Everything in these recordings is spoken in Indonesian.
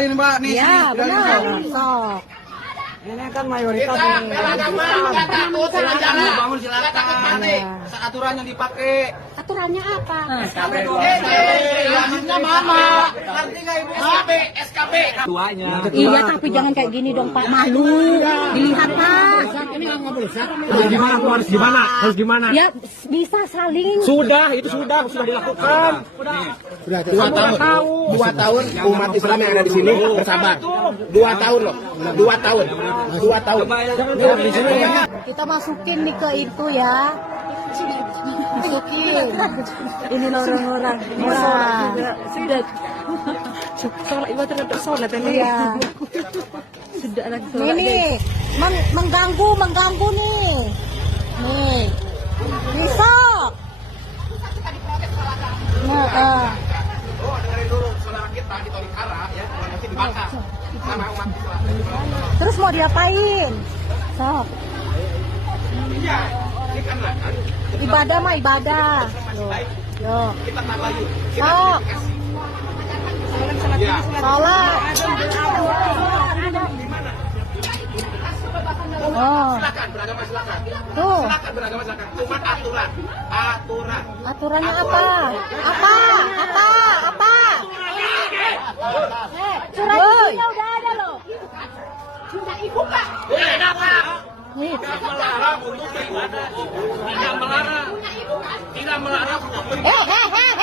Viralin Mbak nih. Iya benar. Sok. Ini kan mayoritas Bangun silakan. Aturan yang dipakai. Aturannya apa? Maksudnya mama. Ngerti nggak ibu? SKB. tuanya. Iya tapi jangan kayak gini dong Pak, malu. Dilihat Pak. Gimana tuh, harus gimana? Harus gimana? Ya bisa saling. Sudah dilakukan. Sudah 2 tahun umat Islam yang ada di sini bersabar. 2 tahun loh. 2 tahun. Kita masukin nih ke itu ya. Masukin. Ini orang-orang. Wah. Sudah. Sholat ibadah untuk sholat ini. Iya. Sudah lagi sholat. Ini mengganggu nih. Nih. Bisa. Nah, Dengerin dulu saudara kita di Tolikara ya, nanti dibakar sama umat Islam. terus mau diapain? Sok. Iya, ini kan Ibadah mah ibadah. Yo. kita tambah yuk. Sok. Ya. Salat. Oh, Silakan beragama silakan. tuh. Silakan beragama silakan. Cuma aturan. Aturannya apa? Apa? Suratnya udah ada loh. Sudah ibu Pak. Nih. Tidak melarang.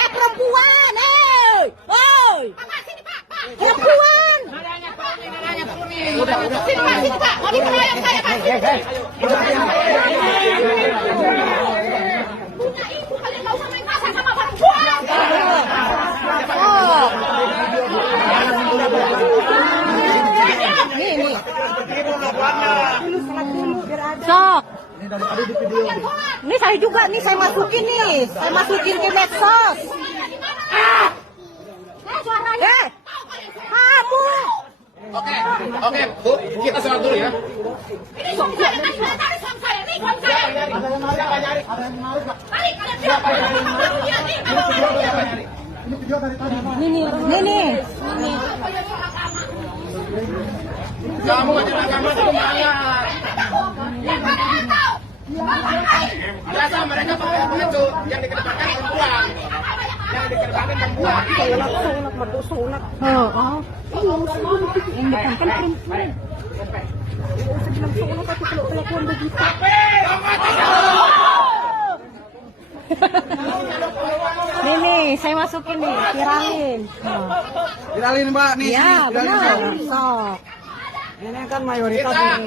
Perempuan, woi. Perempuan. Sini Pak, mau dikeroyok saya Pak. Punya ibu kalian nggak usah main kasar sama perempuan. Nih. Sok. Ini saya juga nih, saya masukin ke medsos. Kamu. Oke, Bu, kita sholat dulu ya. Ini suami saya, tadi suami saya, nih suami saya. Tadi kalian bilang, baru lihat nih, baru lihat. Nih. Kamu aja agama semuanya. Biasa mereka pakai baju yang dikedepankan perempuan. Yang dikedepankan perempuan. Oh. Yang depan kan perempuan. Sebelum tapi kalau kelakuan begitu. Nih, saya masukin nih, viralin. Viralin Mbak nih. Iya benar. Sok. Ini kan mayoritas Bangun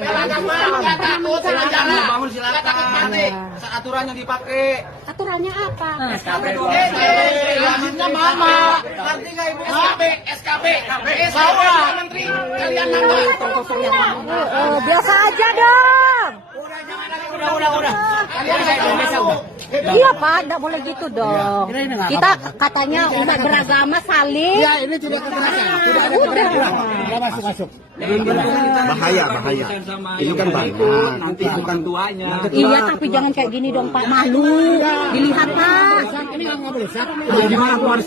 silakan. Aturan yang dipakai. Aturannya apa? Maksudnya mama. Ngerti nggak ibu? SKB. Menteri. Kalian Biasa aja dong. Udah. Iya Pak, nggak boleh gitu dong. Kita katanya umat beragama saling. Ya, ini tidak kekerasan. Udah. Masuk. Bahaya. Ini kan banyak. nanti bukan tuanya. Iya tapi jangan kayak gini dong Pak, malu. Dilihat Pak. Gimana tuh, harus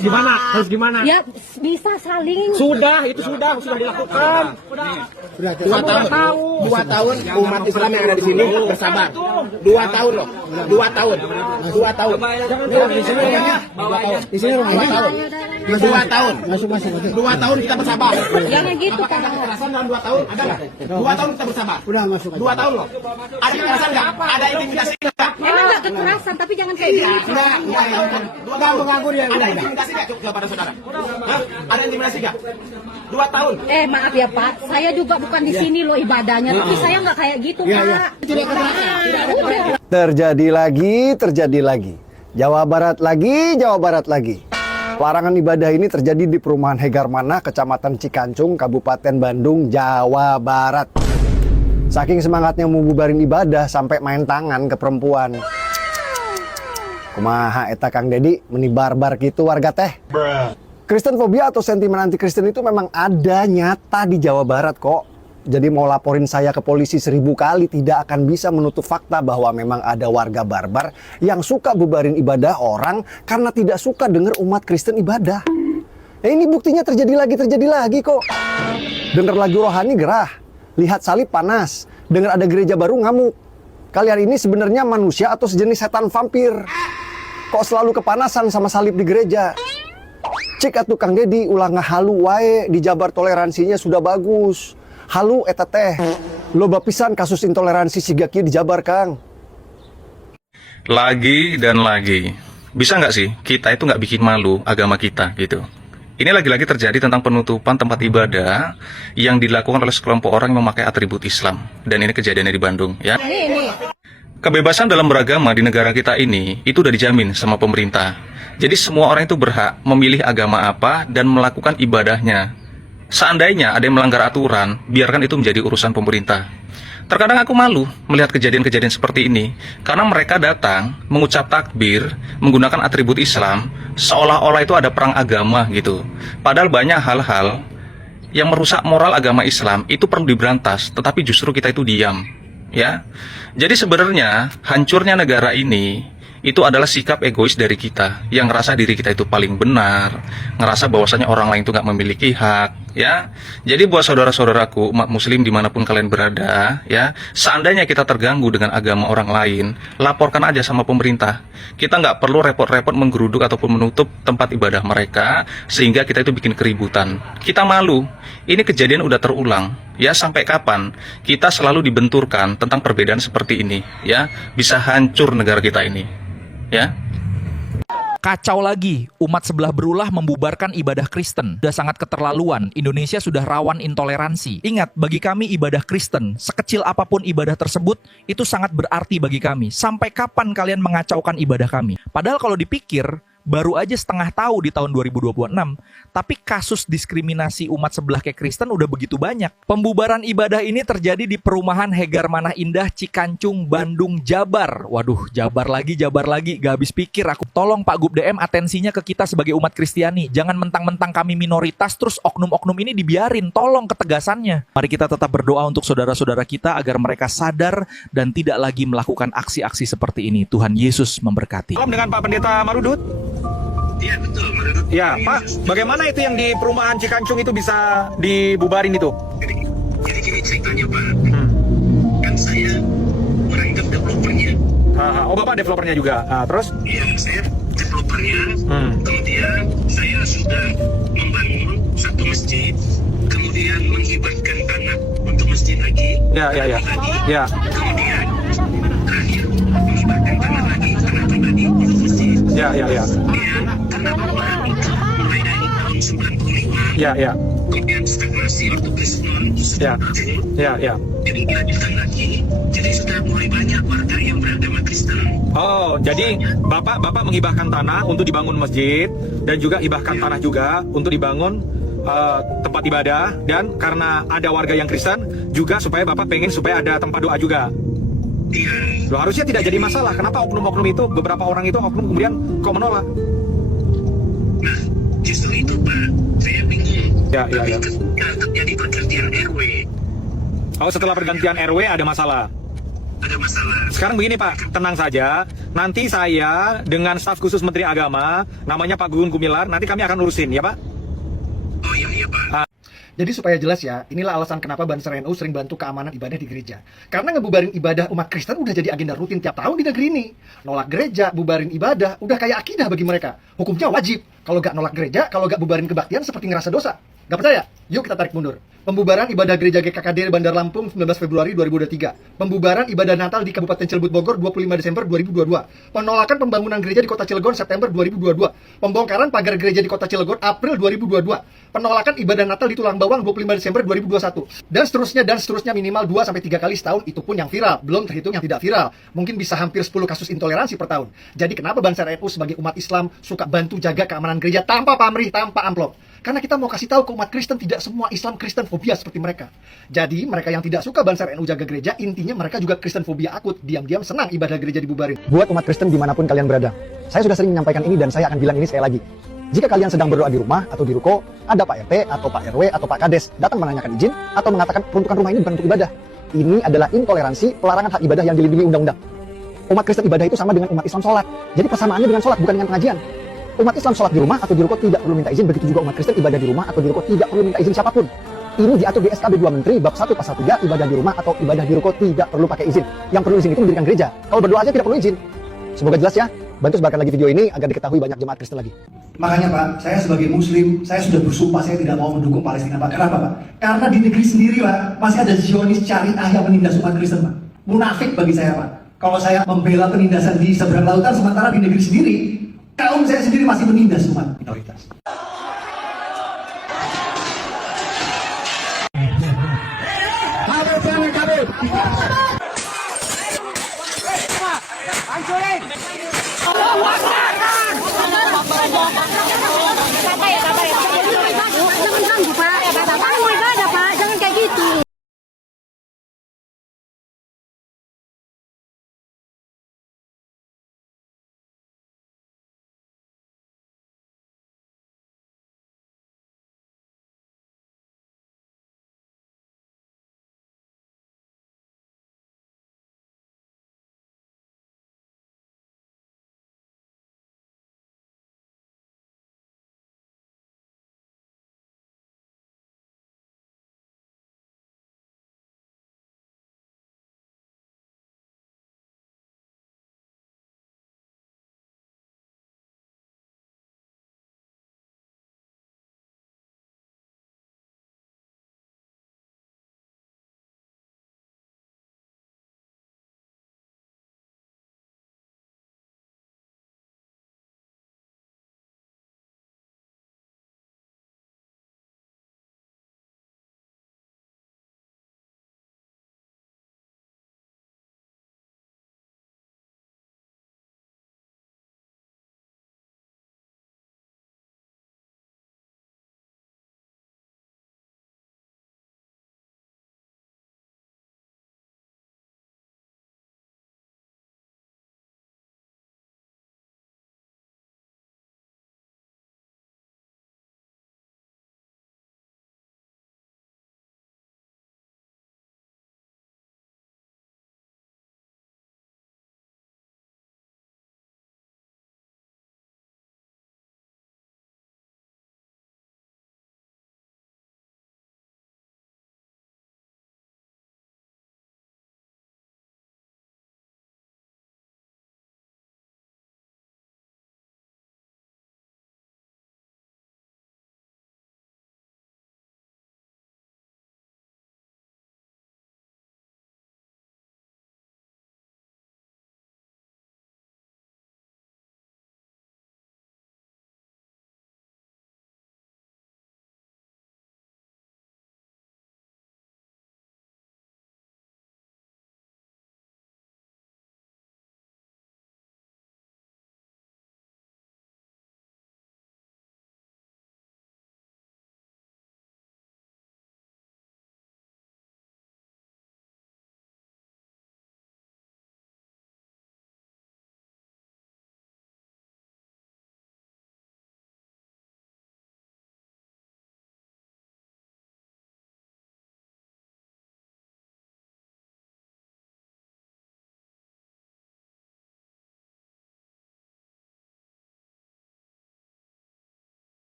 gimana? Ya bisa saling. Sudah dilakukan. Sudah 2 tahun umat Islam yang ada di sini bersabar. 2 tahun loh. 2 tahun. Di sini rumah 2 tahun. 2 tahun. Masuk. 2 tahun kita bersabar. Jangan gitu Pak. Kekerasan dalam 2 tahun ada nggak? 2 tahun kita bersabar. Udah masuk. 2 tahun loh. Ada kekerasan nggak? Ada intimidasi nggak? Emang nggak kekerasan tapi jangan kayak gini. Udah mengganggu dia. Ada intimidasi nggak kepada saudara? Hah? Ada intimidasi nggak? 2 tahun. Maaf ya Pak, saya juga bukan di sini loh ibadahnya, tapi saya nggak kayak gitu Pak. Tidak kekerasan. Udah. Terjadi lagi. Jawa Barat lagi. Larangan ibadah ini terjadi di perumahan Hegarmana, Kecamatan Cikancung, Kabupaten Bandung, Jawa Barat. Saking semangatnya mau bubarin ibadah sampai main tangan ke perempuan. Kumaha eta Kang Dedi, meni barbar gitu warga teh. Kristen fobia atau sentimen anti Kristen itu memang ada nyata di Jawa Barat kok. Jadi mau laporin saya ke polisi 1000 kali tidak akan bisa menutup fakta bahwa memang ada warga barbar yang suka bubarin ibadah orang karena tidak suka dengar umat Kristen ibadah. Ini buktinya terjadi lagi kok. Dengar lagu rohani gerah, lihat salib panas, dengar ada gereja baru ngamuk. Kalian ini sebenarnya manusia atau sejenis setan vampir? Kok selalu kepanasan sama salib di gereja? Cik atuh Kang Dedi ulah ngahalu wae, di Jabar toleransinya sudah bagus. Halu eta teh. Loba pisan kasus intoleransi siga kieu di Jabar, Kang. Lagi dan lagi. Bisa nggak sih kita itu nggak bikin malu agama kita gitu? Ini lagi-lagi terjadi tentang penutupan tempat ibadah yang dilakukan oleh sekelompok orang yang memakai atribut Islam. Dan ini kejadiannya di Bandung, ya. Kebebasan dalam beragama di negara kita ini itu udah dijamin sama pemerintah. Jadi semua orang itu berhak memilih agama apa dan melakukan ibadahnya. Seandainya ada yang melanggar aturan, biarkan itu menjadi urusan pemerintah. Terkadang aku malu melihat kejadian-kejadian seperti ini, karena mereka datang mengucap takbir, menggunakan atribut Islam, seolah-olah itu ada perang agama gitu. Padahal banyak hal-hal yang merusak moral agama Islam itu perlu diberantas, tetapi justru kita itu diam, ya. Jadi sebenarnya hancurnya negara ini itu adalah sikap egois dari kita yang ngerasa diri kita itu paling benar, ngerasa bahwasanya orang lain itu nggak memiliki hak, ya. Jadi buat saudara-saudaraku umat muslim dimanapun kalian berada, ya, seandainya kita terganggu dengan agama orang lain, laporkan aja sama pemerintah. Kita nggak perlu repot-repot menggeruduk ataupun menutup tempat ibadah mereka sehingga kita itu bikin keributan. Kita malu. Ini kejadian udah terulang, ya. Sampai kapan kita selalu dibenturkan tentang perbedaan seperti ini, ya? Bisa hancur negara kita ini, ya. Kacau lagi, umat sebelah berulah membubarkan ibadah Kristen. Sudah sangat keterlaluan, Indonesia sudah rawan intoleransi. Ingat, bagi kami ibadah Kristen, sekecil apapun ibadah tersebut, itu sangat berarti bagi kami. Sampai kapan kalian mengacaukan ibadah kami? Padahal kalau dipikir, baru aja setengah tahu di tahun 2026, tapi kasus diskriminasi umat sebelah kayak Kristen udah begitu banyak. Pembubaran ibadah ini terjadi di perumahan Hegar Manah Indah, Cikancung, Bandung, Jabar. Waduh, Jabar lagi, gak habis pikir aku. Tolong Pak Gub DM atensinya ke kita sebagai umat Kristiani. Jangan mentang-mentang kami minoritas, terus oknum-oknum ini dibiarin. Tolong ketegasannya. Mari kita tetap berdoa untuk saudara-saudara kita agar mereka sadar dan tidak lagi melakukan aksi-aksi seperti ini. Tuhan Yesus memberkati. Salam dengan Pak Pendeta Marudut. Iya betul, menurut Ya, Pak, bagaimana itu yang di perumahan Cikancung itu bisa dibubarin itu? Jadi gini ceritanya Pak, kan saya merangkap developernya. Oh, Bapak developernya juga. Terus? Iya, saya developernya. Kemudian saya sudah membangun satu masjid, kemudian menghibahkan tanah untuk masjid lagi. Ya. Kemudian terakhir menghibahkan tanah lagi, tanah pribadi untuk masjid. Ya. Kemudian karena perubahan itu mulai dari tahun 95. Ya. Kemudian stagnasi waktu Krismon Ya. jadi dilanjutkan lagi, jadi sudah mulai banyak warga yang beragama Kristen. Oh, jadi Bapak menghibahkan tanah untuk dibangun masjid dan juga hibahkan tanah juga untuk dibangun tempat ibadah, dan karena ada warga yang Kristen juga supaya Bapak pengen supaya ada tempat doa juga. Iya. Loh, harusnya tidak jadi masalah. Kenapa oknum-oknum itu, beberapa orang itu oknum kemudian kok menolak? Nah, justru itu Pak, saya bingung. Ya. Ketika terjadi pergantian RW, Oh, setelah pergantian RW ada masalah. ada masalah. Sekarang begini Pak, tenang saja. Nanti saya dengan staf khusus Menteri Agama, namanya Pak Gugun Gumilar, nanti kami akan urusin, ya Pak? Oh iya Pak. Jadi supaya jelas ya, inilah alasan kenapa Banser NU sering bantu keamanan ibadah di gereja. Karena ngebubarin ibadah umat Kristen udah jadi agenda rutin tiap tahun di negeri ini. Nolak gereja, bubarin ibadah, udah kayak akidah bagi mereka. Hukumnya wajib. Kalau gak nolak gereja, kalau gak bubarin kebaktian seperti ngerasa dosa. Gak percaya? Yuk kita tarik mundur. Pembubaran ibadah gereja GKKD Bandar Lampung 19 Februari 2023. Pembubaran ibadah Natal di Kabupaten Cilebut Bogor 25 Desember 2022. Penolakan pembangunan gereja di Kota Cilegon September 2022. Pembongkaran pagar gereja di Kota Cilegon April 2022. Penolakan ibadah Natal di Tulang Bawang 25 Desember 2021. Dan seterusnya minimal 2-3 kali setahun, itu pun yang viral. Belum terhitung yang tidak viral. Mungkin bisa hampir 10 kasus intoleransi per tahun. Jadi kenapa Banser NU sebagai umat Islam suka bantu jaga keamanan gereja tanpa pamrih, tanpa amplop? Karena kita mau kasih tahu ke umat Kristen tidak semua Islam Kristen fobia seperti mereka. Jadi mereka yang tidak suka Banser NU jaga gereja, intinya mereka juga Kristen fobia akut. Diam-diam senang ibadah gereja dibubarin. Buat umat Kristen dimanapun kalian berada, saya sudah sering menyampaikan ini dan saya akan bilang ini sekali lagi. Jika kalian sedang berdoa di rumah atau di ruko, ada Pak RT atau Pak RW atau Pak Kades datang menanyakan izin atau mengatakan peruntukan rumah ini bukan untuk ibadah. Ini adalah intoleransi, pelarangan hak ibadah yang dilindungi undang-undang. Umat Kristen ibadah itu sama dengan umat Islam sholat. Jadi persamaannya dengan sholat, bukan dengan pengajian. Umat Islam sholat di rumah atau di ruko tidak perlu minta izin. Begitu juga umat Kristen ibadah di rumah atau di ruko tidak perlu minta izin siapapun. Ini diatur di SKB 2 Menteri, bab 1 pasal 3, ibadah di rumah atau ibadah di ruko tidak perlu pakai izin. Yang perlu izin itu mendirikan gereja. Kalau berdoa aja tidak perlu izin. Semoga jelas ya. Bantu sebarkan lagi video ini agar diketahui banyak jemaat Kristen lagi. Makanya Pak, saya sebagai Muslim, saya sudah bersumpah saya tidak mau mendukung Palestina Pak. Kenapa Pak? Karena di negeri sendiri Pak, masih ada Zionis syariah yang menindas umat Kristen Pak. Munafik bagi saya Pak. Kalau saya membela penindasan di seberang lautan, sementara di negeri sendiri, kaum saya sendiri masih menindas umat minoritas. Hancurin!